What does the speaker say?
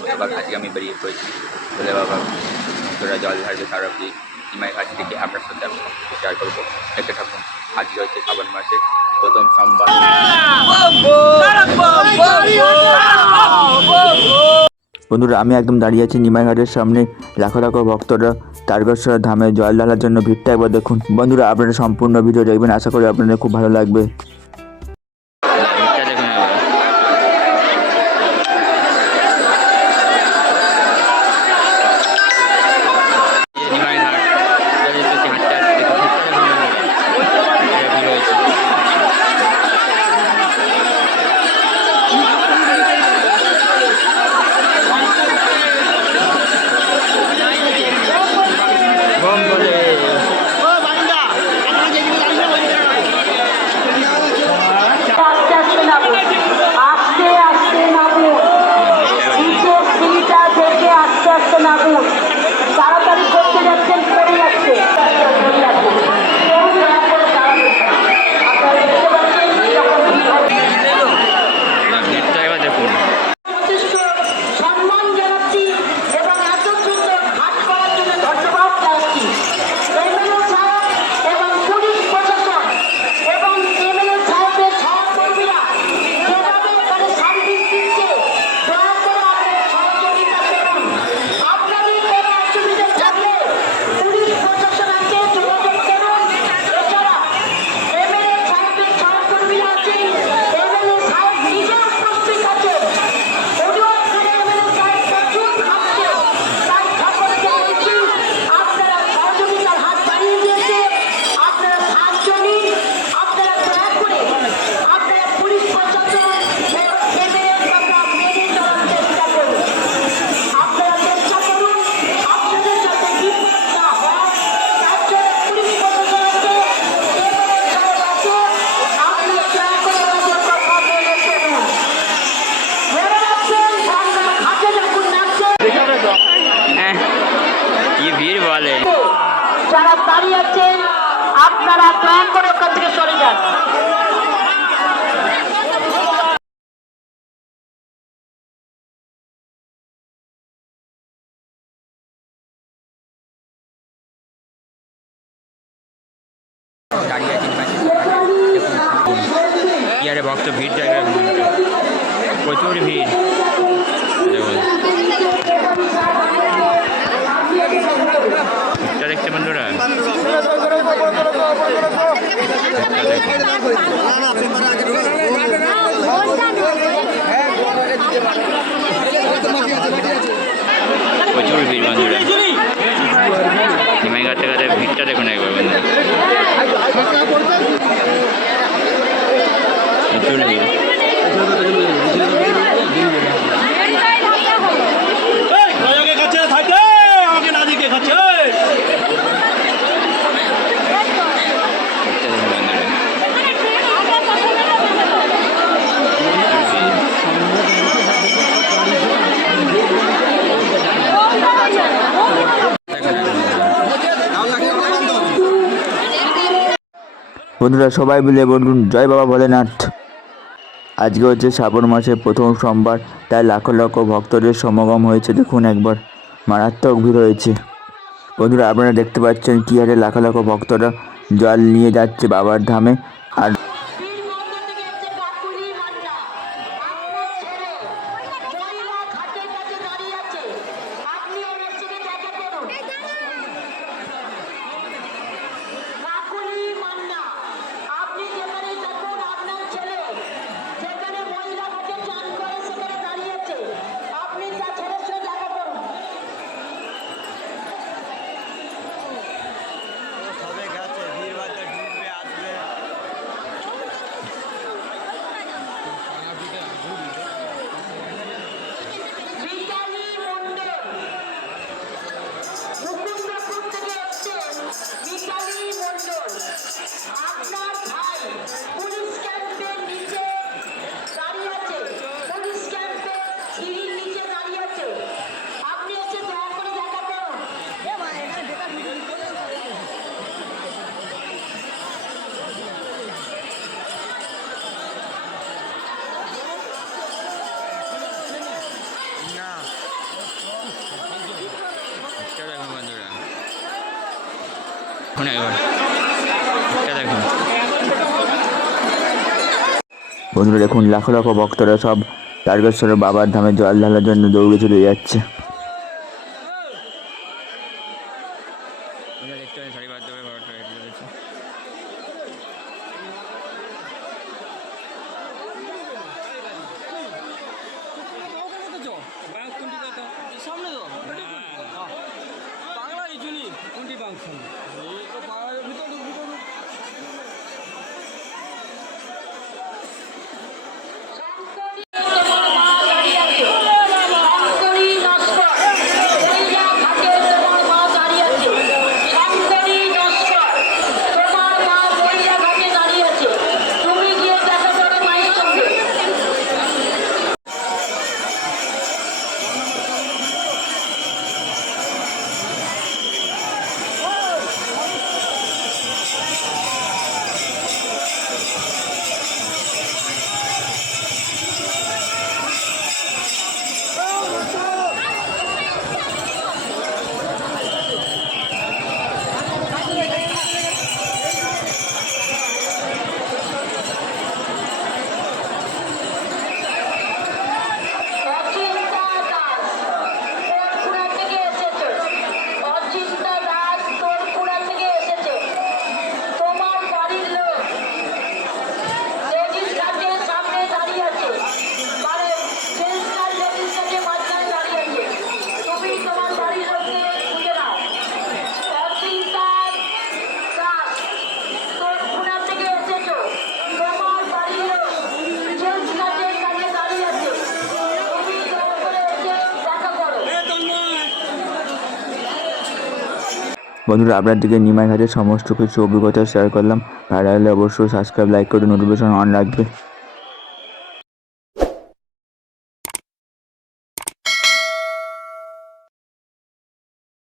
গতকাল আজকে আমি বেরিয়ে পড়েছি বলে বাবা তোরা জল ঢালবে সারাপি নিমাই ঘাট থেকে আপনার সাথে আমি শেয়ার করবো। দেখতে থাকুন। আজকে হচ্ছে শ্রাবণ মাসের প্রথম সোমবার। বন্ধুরা, আমি একদম দাঁড়িয়ে আছি নিমাই ঘাটের সামনে। লাখো লাখো ভক্তরা তারকেশ্বর ধামে জল ঢালার জন্য ভিড়টা একবার দেখুন। বন্ধুরা, আপনারা সম্পূর্ণ ভিডিও দেখবেন, আশা করি আপনাদের খুব ভালো লাগবে। তাড়াতাড়ি করতে যাচ্ছেন, পড়ে যাচ্ছে। সম্মান জানাচ্ছি এবং এত সুন্দর ঘাট করার জন্য ধন্যবাদ জানাচ্ছি এমএলএ সাহেব এবং পুলিশ প্রশাসন এবং এমএলএ সাহেবের সহকর্মীরা যেভাবে এখানে সার্ভিস দিচ্ছে, দয়া করে আপনারা সহযোগিতা করুন। আপনাদের কোনো অসুবিধা থাকলে পুলিশ প্রশাসন আছে, যোগাযোগ করুন। এছাড়া এমএলএ সাহেবের সহকর্মীরা আছেন, এমএলএ সাহেব নিজে উপস্থিত আছেন। আপনারা সহযোগিতার হাত বাড়িয়ে দিয়েছে, আপনারা সাহায্য নিন। আপনারা দয়া করে আপনারা পুলিশ প্রশাসন এমএলএর কথা মেনে চলার চেষ্টা করুন। আপনারা চেষ্টা করুন আপনাদের যাতে বিপদ না হয়, তার জন্য পুলিশ প্রশাসন আছে, এমএলএ সাহেব আছে। আপনারা দয়া করে ওনাদের কথা মেনে চলুন। মনে রাখবেন, আপনারা ঘাটে যখন নামছেন, কি ভিড় বলে। যারা দাঁড়িয়ে আছেন আপনারা দয়া করে ওখান থেকে সরে যান। দাঁড়িয়ে আছি নিমাই কি আরে ভক্ত ভিড় জায়গায় প্রচুর ভিড়। দেখুন ভিড়টা দেখতে বন্ধুরা, প্রচুর ভিড় বন্ধুরা। নিমাই ঘাটে ঘাটে ভিড়টা দেখুন একবার বন্ধুরা, প্রচুর ভিড়। বন্ধুরা, সবাই মিলে বলুন জয় বাবা ভোলেনাথ। আজকে হচ্ছে শ্রাবণ মাসের প্রথম সোমবার, তাই লাখো লাখো ভক্তদের সমাগম হয়েছে। দেখুন একবার, মারাত্মক ভিড় হয়েছে। বন্ধুরা, আপনারা দেখতে পাচ্ছেন কি হারে লাখো লাখো ভক্তরা জল নিয়ে যাচ্ছে বাবার ধামে। আর দেখুন একবার, এটা দেখুন বন্ধুরা, দেখুন লাখো লাখো ভক্তরা সব তারকেশ্বরের বাবার ধামে জল ঢালার জন্য দৌড়ে চলে যাচ্ছে। বন্ধুরা, আপনাদেরকে নিমাই ঘাটের সমস্ত কিছু অভিজ্ঞতা শেয়ার করলাম। ভালো লাগলে অবশ্যই সাবস্ক্রাইব, লাইক করে নোটিফিকেশন অন রাখবে।